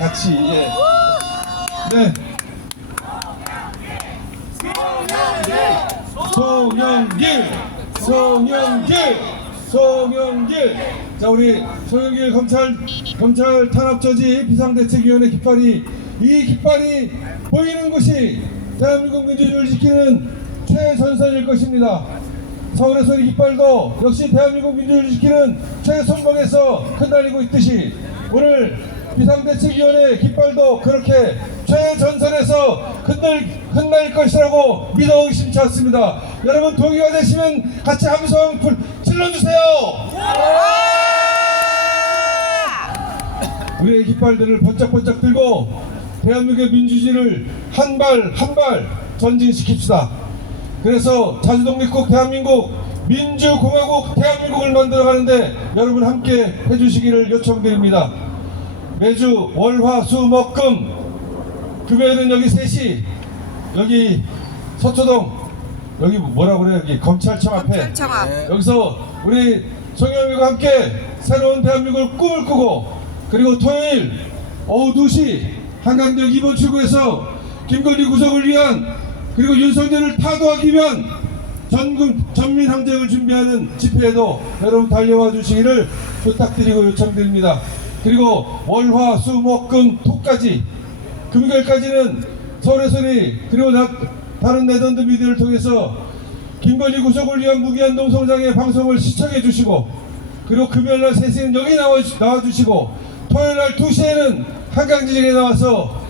같이. 예. 네. 송영길, 송영길, 송영길. 자 우리 송영길 검찰 검찰 탄압 저지 비상대책위원회 깃발이 이 깃발이 보이는 곳이 대한민국 민주주의를 지키는 최전선일 것입니다. 서울에서 이 깃발도 역시 대한민국 민주주의를 지키는 최선봉에서 흩날리고 있듯이 오늘 비상대책위원회 깃발도 그렇게 최전선에서 흩날, 흩날릴 것이라고 믿어 의심치 않습니다. 여러분 동의가 되시면 같이 함성 불 질러주세요. 우리의 깃발들을 번쩍번쩍 들고 대한민국의 민주주의를 한 발 한 발 전진시킵시다. 그래서 자주독립국 대한민국 민주공화국 대한민국을 만들어가는데 여러분 함께 해주시기를 요청드립니다. 매주 월화수목금 금요일은 여기 3시 여기 서초동 여기 뭐라 그래요 여기 검찰청 앞에 청합. 여기서 우리 송영일과 함께 새로운 대한민국을 꿈을 꾸고 그리고 토요일 오후 2시 한강역 2번 출구에서 김건희 구속을 위한 그리고 윤석열을 타도하기 위한 전국 전민 항쟁을 준비하는 집회에도 여러분 달려와 주시기를 부탁드리고 요청드립니다. 그리고 월화 수목금 토까지 금요일까지는 서울에서니 그리고 나, 다른 네덜란드 미디어를 통해서 김건희 구속을 위한 무기한 농성장의 방송을 시청해 주시고 그리고 금요일날 3시는 여기 나와, 나와주시고 토요일날 2시에는 한강지역에 나와서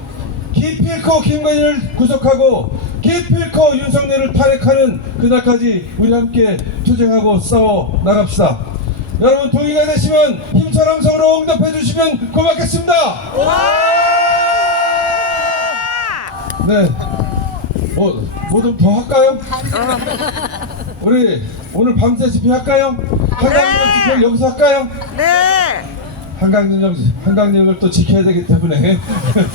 기필코 김건희를 구속하고 기필코 윤석열을 탄핵하는 그날까지 우리 함께 투쟁하고 싸워 나갑시다. 여러분 동의가 되시면 힘찬 함성으로 응답해 주시면 고맙겠습니다. 네. 뭐, 뭐좀 더 할까요? 우리 오늘 밤새 집회 할까요? 한강역 집회 여기서 할까요? 네. 한강역, 한강역을 또 지켜야 되기 때문에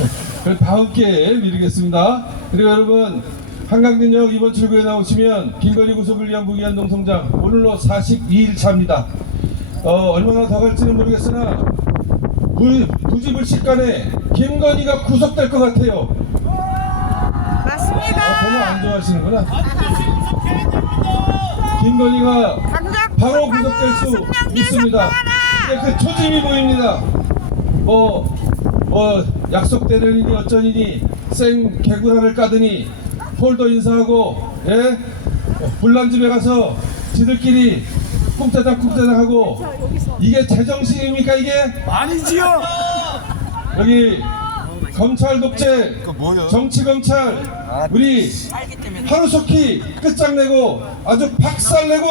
다음 기회에 미루겠습니다. 그리고 여러분 한강역 이번 출구에 나오시면 김건희 구속을 위한 무기한 농성장 오늘로 42일 차입니다. 어, 얼마나 더 갈지는 모르겠으나 부, 부지불식간에 김건희가 구속될 것 같아요. 아, 별로 안 맞습니다. 좋아하시는구나. 김건희가 바로 구속될 수 있습니다. 이제 그 초짐이 보입니다. 뭐, 뭐 약속대련이니 어쩌니니 생 개구라를 까더니 폴더 인사하고 예? 불난 집에 가서 지들끼리 쿵짜장 쿵짜장 하고 이게 제정신입니까 이게? 아니지요. 여기 검찰 독재 정치 검찰 우리 하루속히 끝장내고 아주 박살내고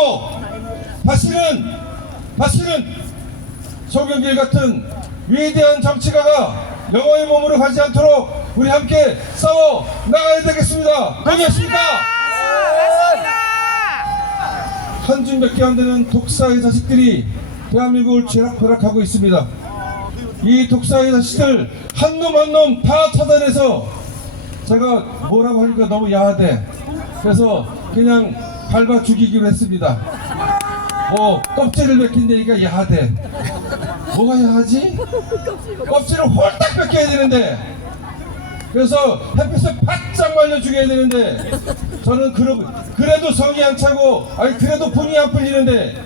다시는 다시는 송영길 같은 위대한 정치가가 영어의 몸으로 가지 않도록 우리 함께 싸워 나가야 되겠습니다. 고맙습니다. 맞습니다. 한줄몇개 안 되는 독사의 자식들이 대한민국을 쥐락펴락하고 있습니다. 이 독사의 자식들 한 놈 한 놈 다 찾아내서 제가 뭐라고 하니까 너무 야하대. 그래서 그냥 밟아 죽이기로 했습니다. 뭐 껍질을 벗긴다니까 야하대. 뭐가 야하지? 껍질을 홀딱 벗겨야 되는데 그래서 햇빛에 바짝 말려 죽여야 되는데 저는 그러, 그래도 성이 안 차고 아니 그래도 분이 안 풀리는데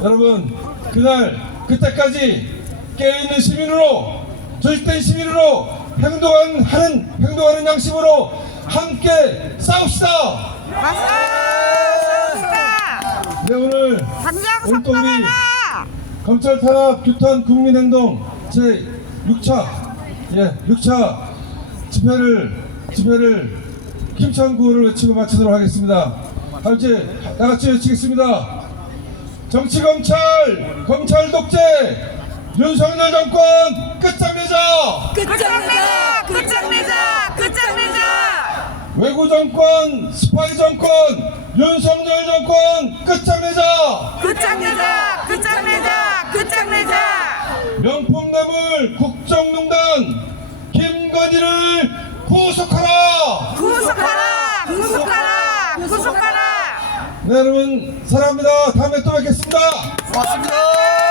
여러분 그날 그때까지 깨어있는 시민으로 조직된 시민으로 행동한 하는 행동하는 양심으로 함께 싸웁시다. 맞습니다. 네 오늘 석방하라. 검찰 탄압 규탄 국민행동 제 6차 예 6차 집회를 집회를 구호를 외치고 마치도록 하겠습니다. 다 같이 다 같이 외치겠습니다. 정치 검찰 검찰 독재 윤석열 정권 끝장내자 끝장내자. 끝장내자. 끝장내자. 외구 정권 스파이 정권 윤석열 정권 끝장내자 끝장내자. 끝장내자. 끝장내자. 명품 뇌물 국정농단 김건희를 구속하라 구속하라. 구속하라. 구속하라. 네 여러분 사랑합니다 다음에 또 뵙겠습니다 고맙습니다.